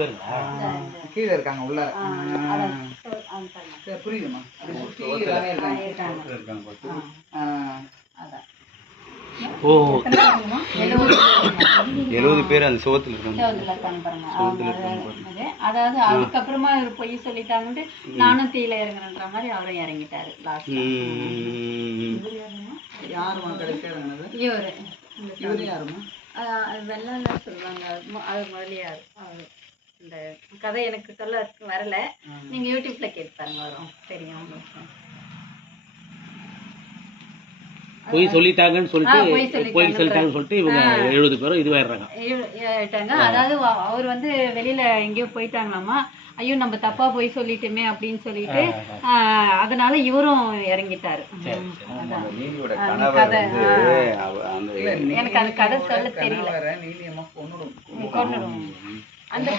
பேருங்களா? கீழே இருக்காங்க உள்ளார. புரியுதுமா? ஓ 70 பேர் அந்த சுவத்துல இருக்காங்க. அதாவது அதுக்கப்புறமா பொய் சொல்லிட்டாங்கன்னு நானும் தீல இறங்குறன்ற மாதிரி அவரும் இறங்கிட்டாரு. யாருமா கடைசியா இறங்குனது? இவரு யாருமா? வெள்ளால சொல்லுவாங்க. அது முதலியார். இந்த கதை எனக்கு சொல்ல வரல. நீங்க யூடியூப்ல கேட்டு பாருங்க, வரும் தெரியும். பொய் சொல்லிட்டாங்கன்னு சொல்லிட்டு இவங்க 70 பேரும் இதுவாயிடுறாங்க. அதாவது அவர் வந்து வெளியில எங்கேயோ போயிட்டாங்களாமா. ஐயோ நம்ம தப்பா போய் சொல்லிட்டுமே அப்படின்னு சொல்லிட்டு அதனால இவரும் இறங்கிட்டாரு. எனக்கு அந்த கதை சொல்ல தெரியல. கொன்னுடும் அந்த